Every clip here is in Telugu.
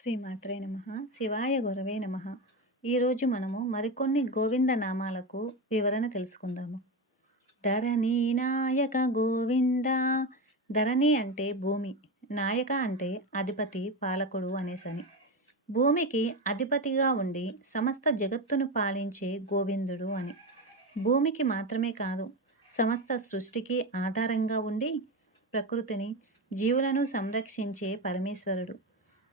శ్రీమాత్రే నమః. శివాయ గురవే నమః. ఈరోజు మనము మరికొన్ని గోవింద నామాలకు వివరణ తెలుసుకుందాము. ధరణి నాయక గోవింద. ధరణి అంటే భూమి, నాయక అంటే అధిపతి, పాలకుడు అనేసని. భూమికి అధిపతిగా ఉండి సమస్త జగత్తును పాలించే గోవిందుడు అని. భూమికి మాత్రమే కాదు, సమస్త సృష్టికి ఆధారంగా ఉండి ప్రకృతిని, జీవులను సంరక్షించే పరమేశ్వరుడు.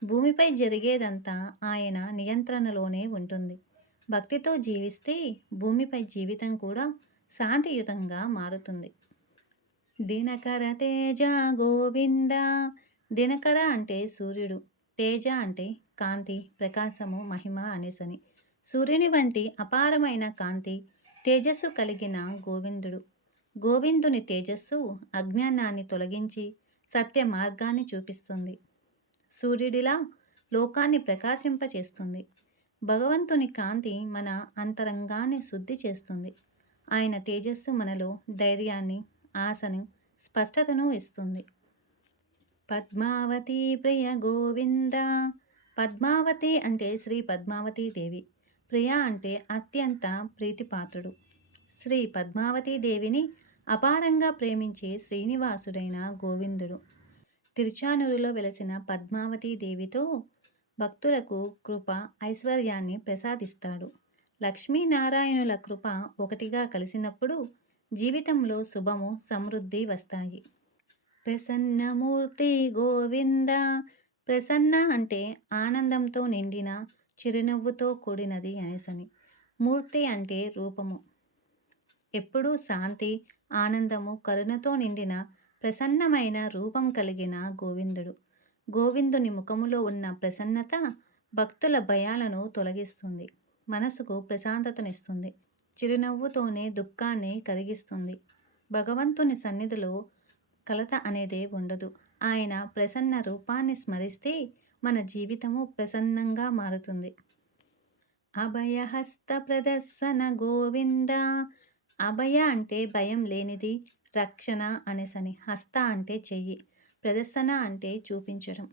భూమిపై జరిగేదంతా ఆయన నియంత్రణలోనే ఉంటుంది. భక్తితో జీవిస్తే భూమిపై జీవితం కూడా శాంతియుతంగా మారుతుంది. దినకర తేజ గోవింద. దినకర అంటే సూర్యుడు, తేజ అంటే కాంతి, ప్రకాశము, మహిమ అనేసని. సూర్యుని వంటి అపారమైన కాంతి, తేజస్సు కలిగిన గోవిందుడు. గోవిందుని తేజస్సు అజ్ఞానాన్ని తొలగించి సత్య మార్గాన్ని చూపిస్తుంది. సూర్యుడిలా లోకాన్ని ప్రకాశింపచేస్తుంది. భగవంతుని కాంతి మన అంతరంగాన్ని శుద్ధి చేస్తుంది. ఆయన తేజస్సు మనలో ధైర్యాన్ని, ఆశను, స్పష్టతను ఇస్తుంది. పద్మావతి ప్రియ గోవింద. పద్మావతి అంటే శ్రీ పద్మావతీ దేవి. ప్రియ అంటే అత్యంత ప్రీతిపాత్రుడు. శ్రీ పద్మావతీ దేవిని అపారంగా ప్రేమించే శ్రీనివాసుడైన గోవిందుడు. తిరుచానూరులో వెలసిన పద్మావతీ దేవితో భక్తులకు కృప, ఐశ్వర్యాన్ని ప్రసాదిస్తాడు. లక్ష్మీనారాయణుల కృప ఒకటిగా కలిసినప్పుడు జీవితంలో శుభము, సమృద్ధి వస్తాయి. ప్రసన్నమూర్తి గోవింద. ప్రసన్న అంటే ఆనందంతో నిండిన, చిరునవ్వుతో కూడినది అనేసని. మూర్తి అంటే రూపము. ఎప్పుడూ శాంతి, ఆనందము, కరుణతో నిండిన ప్రసన్నమైన రూపం కలిగిన గోవిందుడు. గోవిందుని ముఖములో ఉన్న ప్రసన్నత భక్తుల భయాలను తొలగిస్తుంది, మనసుకు ప్రశాంతతనిస్తుంది. చిరునవ్వుతోనే దుఃఖాన్ని కరిగిస్తుంది. భగవంతుని సన్నిధిలో కలత అనేదే ఉండదు. ఆయన ప్రసన్న రూపాన్ని స్మరిస్తే మన జీవితము ప్రసన్నంగా మారుతుంది. అభయహస్త ప్రదర్శన గోవింద. అభయ అంటే భయం లేనిది, రక్షణ అనేసని. హస్త అంటే చెయ్యి, ప్రదర్శన అంటే చూపించడం.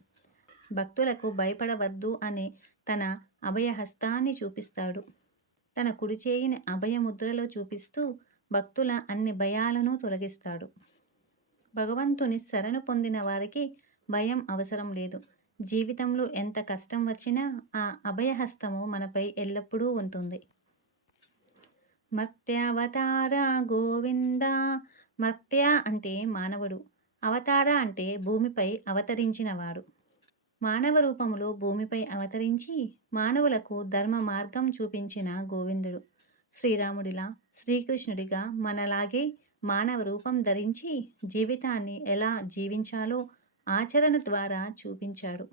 భక్తులకు భయపడవద్దు అనే తన అభయహస్తాన్ని చూపిస్తాడు. తన కుడి చేయిని అభయముద్రలో చూపిస్తూ భక్తుల అన్ని భయాలను తొలగిస్తాడు. భగవంతుని శరణు పొందిన వారికి భయం అవసరం లేదు. జీవితంలో ఎంత కష్టం వచ్చినా ఆ అభయహస్తము మనపై ఎల్లప్పుడూ ఉంటుంది. మర్త్యావతార గోవింద. మర్త్య అంటే మానవుడు, అవతార అంటే భూమిపై అవతరించినవాడు. మానవ రూపములో భూమిపై అవతరించి మానవులకు ధర్మ మార్గం చూపించిన గోవిందుడు. శ్రీరాముడిలా, శ్రీకృష్ణుడిగా మనలాగే మానవ రూపం ధరించి జీవితాన్ని ఎలా జీవించాలో ఆచరణ ద్వారా చూపించాడు.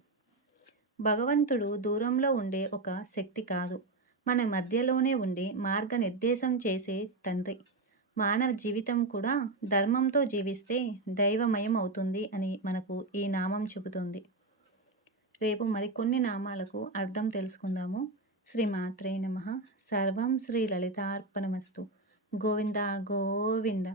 భగవంతుడు దూరంలో ఉండే ఒక శక్తి కాదు, మన మధ్యలోనే ఉండి మార్గనిర్దేశం చేసే తండ్రి. మానవ జీవితం కూడా ధర్మంతో జీవిస్తే దైవమయం అవుతుంది అని మనకు ఈ నామం చెబుతుంది. రేపు మరికొన్ని నామాలకు అర్థం తెలుసుకుందాము. శ్రీమాత్రే నమః. సర్వం శ్రీ లలితార్పణమస్తు. గోవింద గోవింద.